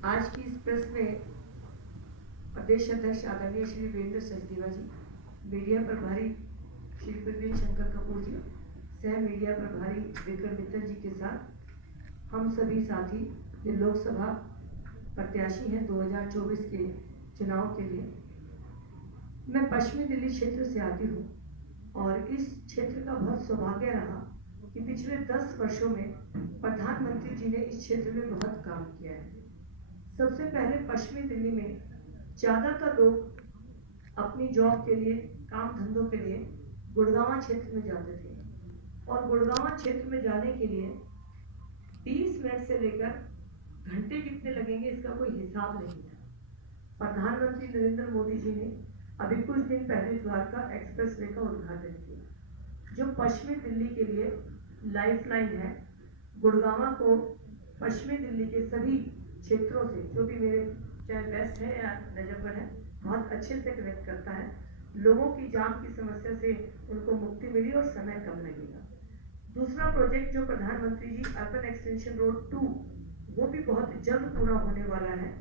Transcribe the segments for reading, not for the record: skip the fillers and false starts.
आज की इस प्रेस में प्रदेश अध्यक्ष आदरणीय श्री वीरेंद्र सचदेवा जी, मीडिया प्रभारी श्री प्रवीण शंकर कपूर जी, सह मीडिया प्रभारी विक्रम मित्तल जी के साथ हम सभी साथी जो लोकसभा प्रत्याशी हैं 2024 के चुनाव के लिए। मैं पश्चिमी दिल्ली क्षेत्र से आती हूँ और इस क्षेत्र का बहुत सौभाग्य रहा कि पिछले 10 वर्षों में प्रधानमंत्री जी ने इस क्षेत्र में बहुत काम किया है। सबसे पहले पश्चिमी दिल्ली में ज़्यादातर लोग अपनी जॉब के लिए, काम धंधों के लिए गुड़गांव क्षेत्र में जाते थे और गुड़गांव क्षेत्र में जाने के लिए 20 मिनट से लेकर घंटे कितने लगेंगे इसका कोई हिसाब नहीं था। प्रधानमंत्री नरेंद्र मोदी जी ने अभी कुछ दिन पहले द्वारका एक्सप्रेस वे का उद्घाटन किया, जो पश्चिमी दिल्ली के लिए लाइफलाइन है। गुड़गांव को पश्चिमी दिल्ली के सभी क्षेत्रों से, जो भी मेरे चाहे वेस्ट है या नजफगढ़ है, बहुत अच्छे से कनेक्ट करता है। लोगों की जाम की समस्या से उनको मुक्ति मिली और समय कम लगेगा। दूसरा प्रोजेक्ट जो प्रधानमंत्री जी अर्बन एक्सटेंशन रोड 2, वो भी बहुत जल्द पूरा होने वाला है,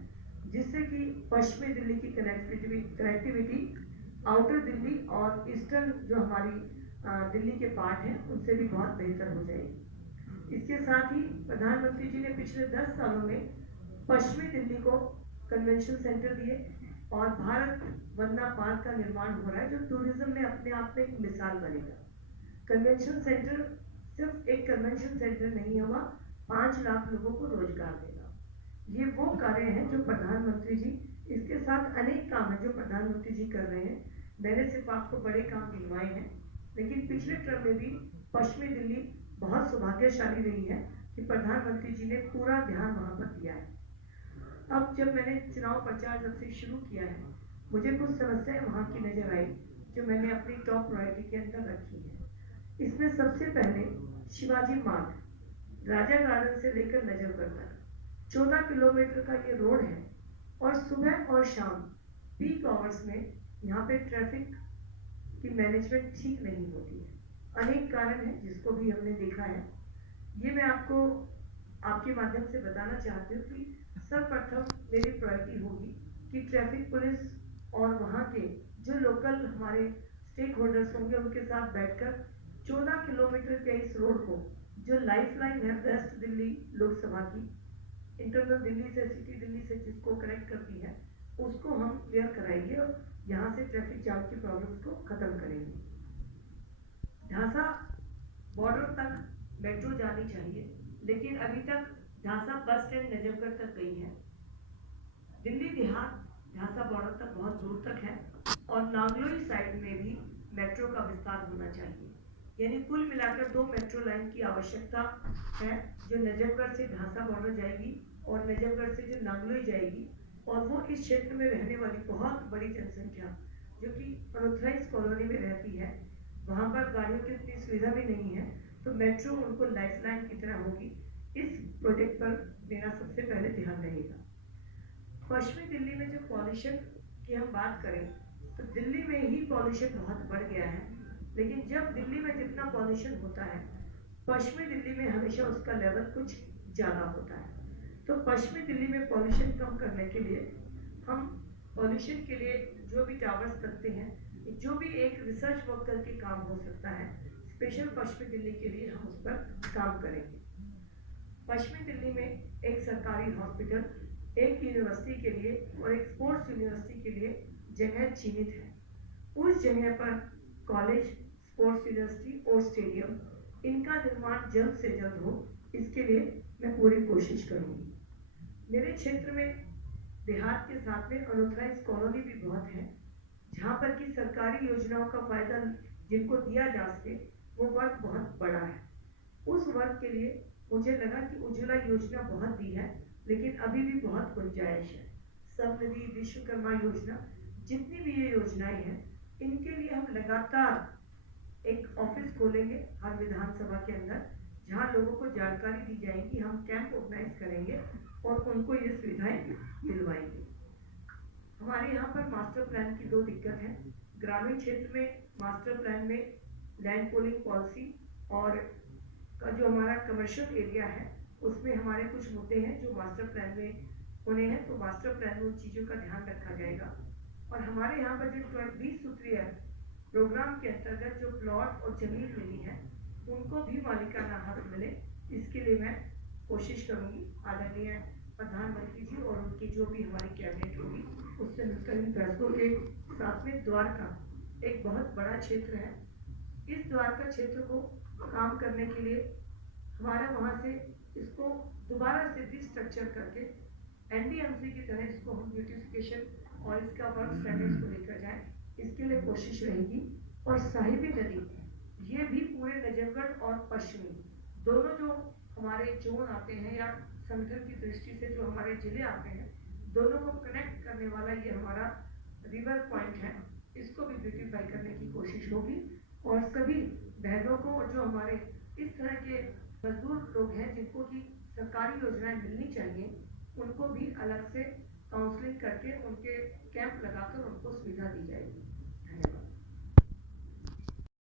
जिससे कि पश्चिमी दिल्ली की कनेक्टिविटी आउटर दिल्ली और ईस्टर्न जो हमारी दिल्ली के पार्ट हैं उनसे भी बहुत बेहतर हो जाएगी। इसके साथ ही प्रधानमंत्री जी ने पिछले 10 सालों में पश्चिमी दिल्ली को कन्वेंशन सेंटर दिए और भारत वंदना पार्क का निर्माण हो रहा है, जो टूरिज्म में अपने आप में एक मिसाल बनेगा। कन्वेंशन सेंटर सिर्फ एक कन्वेंशन सेंटर नहीं होगा, 5 लाख लोगों को रोजगार देगा। ये वो कार्य हैं जो प्रधानमंत्री जी, इसके साथ अनेक काम है जो प्रधानमंत्री जी कर रहे हैं। मैंने सिर्फ आपको बड़े काम गिनवाए हैं, लेकिन पिछले टर्म में भी पश्चिमी दिल्ली बहुत सौभाग्यशाली रही है कि प्रधानमंत्री जी ने पूरा ध्यान वहां पर दिया है। अब जब मैंने चुनाव प्रचार जब से शुरू किया है, मुझे कुछ समस्याएं वहां की नजर आई जो मैंने अपनी टॉप प्रायोरिटी के अंदर रखी है। इसमें सबसे पहले शिवाजी मार्ग, राजा गार्डन से लेकर नजफगढ़ तक 14 किलोमीटर का ये रोड है और सुबह और शाम पीक आवर्स में यहाँ पे ट्रैफिक की मैनेजमेंट ठीक नहीं होती है। अनेक कारण है जिसको भी हमने देखा है। ये मैं आपको आपके माध्यम से बताना चाहती हूँ कि सर्वप्रथम मेरी प्रायोरिटी होगी कि ट्रैफिक पुलिस और वहाँ के जो लोकल हमारे स्टेक होल्डर्स होंगे उनके साथ बैठकर 14 किलोमीटर के इस रोड को, जो लाइफलाइन है वेस्ट दिल्ली लोकसभा की, इंटरनल दिल्ली से, सिटी दिल्ली से जिसको कनेक्ट करती है, उसको हम क्लियर कराएंगे और यहाँ से ट्रैफिक जाम की प्रॉब्लम्स को खत्म करेंगे। ढांसा बॉर्डर तक मेट्रो जानी चाहिए, लेकिन अभी तक ढांसा बस स्टैंड नजफगढ़ तक गई है। दिल्ली देहात ढांसा बॉर्डर तक बहुत दूर तक है और नांगलोई साइड में भी मेट्रो का विस्तार होना चाहिए। यानी कुल मिलाकर 2 मेट्रो लाइन की आवश्यकता है, जो नजफगढ़ से ढांसा बॉर्डर जाएगी और नजफगढ़ से जो नांगलोई जाएगी। और वो इस क्षेत्र में रहने वाली बहुत बड़ी जनसंख्या जो कि अनऑथराइज कॉलोनी में रहती है, वहाँ पर गाड़ियों की उतनी सुविधा भी नहीं है, तो मेट्रो उनको लाइफलाइन की तरह होगी। इस प्रोजेक्ट पर मेरा सबसे पहले ध्यान रहेगा। पश्चिमी दिल्ली में जो पॉल्यूशन की हम बात करें तो दिल्ली में ही पॉल्यूशन बहुत बढ़ गया है, लेकिन जब दिल्ली में जितना पॉल्यूशन होता है, पश्चिमी दिल्ली में हमेशा उसका लेवल कुछ ज़्यादा होता है। तो पश्चिमी दिल्ली में पॉल्यूशन कम करने के लिए हम पॉल्यूशन के लिए जो भी टावर्स रखते हैं, जो भी एक रिसर्च वर्क करके काम हो सकता है, स्पेशल पश्चिमी दिल्ली के लिए हम उस पर काम करेंगे। पश्चिमी दिल्ली में एक सरकारी हॉस्पिटल, एक यूनिवर्सिटी के लिए और एक स्पोर्ट्स यूनिवर्सिटी के लिए जगह चिन्हित है। उस जगह पर कॉलेज, स्पोर्ट्स यूनिवर्सिटी और स्टेडियम, इनका निर्माण जल्द से जल्द हो, इसके लिए मैं पूरी कोशिश करूंगी। मेरे क्षेत्र में देहात के साथ में अनऑथराइज कॉलोनी भी बहुत है, जहाँ पर कि सरकारी योजनाओं का फायदा जिनको दिया जा सके, वो वर्ग बहुत बड़ा है। उस वर्ग के लिए मुझे लगा कि उज्ज्वला योजना बहुत दी है, लेकिन अभी भी बहुत गुंजाइश है। समृद्धि, विश्वकर्मा योजना, जितनी भी ये योजनाएं हैं, इनके लिए हम लगातार एक ऑफिस खोलेंगे हर विधानसभा के अंदर, जहाँ लोगों को जानकारी दी जाएगी। हम कैंप ऑर्गेनाइज करेंगे और उनको ये सुविधाएं दिलवाएंगे। हमारे यहाँ पर मास्टर प्लान की 2 दिक्कत है। ग्रामीण क्षेत्र में मास्टर प्लान में लैंड पूलिंग पॉलिसी और का जो हमारा कमर्शियल एरिया है, उसमें हमारे कुछ मुद्दे हैं जो मास्टर प्लान में होने हैं, तो मास्टर प्लान में उन चीज़ों का ध्यान रखा जाएगा। और हमारे यहाँ पर जो 20 सूत्रीय प्रोग्राम के अंतर्गत जो प्लॉट और जमीन मिली है उनको भी मालिकाना हक मिले, इसके लिए मैं कोशिश करूंगी। आदरणीय प्रधानमंत्री जी और उनकी जो भी हमारी कैबिनेट होगी उससे मिलकर इन फैसलों के साथ में द्वारका एक बहुत बड़ा क्षेत्र है। इस द्वारका क्षेत्र को काम करने के लिए हमारा वहाँ से इसको दोबारा से रिस्ट्रक्चर करके एनडीएमसी की तरह इसको हम ब्यूटिफिकेशन और इसका वर्क स्टैंडर्ड्स को लेकर जाएं, इसके लिए कोशिश रहेगी। और साहिबी नदी ये भी पूरे नजफगढ़ और पश्चिमी दोनों जो हमारे जोन आते हैं या संगठन की दृष्टि से जो हमारे जिले आते हैं, दोनों को कनेक्ट करने वाला ये हमारा रिवर पॉइंट है, इसको भी ब्यूटिफाई करने की कोशिश होगी। और सभी बहनों को जो हमारे इस तरह के मजदूर लोग हैं जिनको की सरकारी योजनाएं मिलनी चाहिए, उनको भी अलग से काउंसलिंग करके उनके कैंप लगाकर उनको सुविधा दी जाएगी।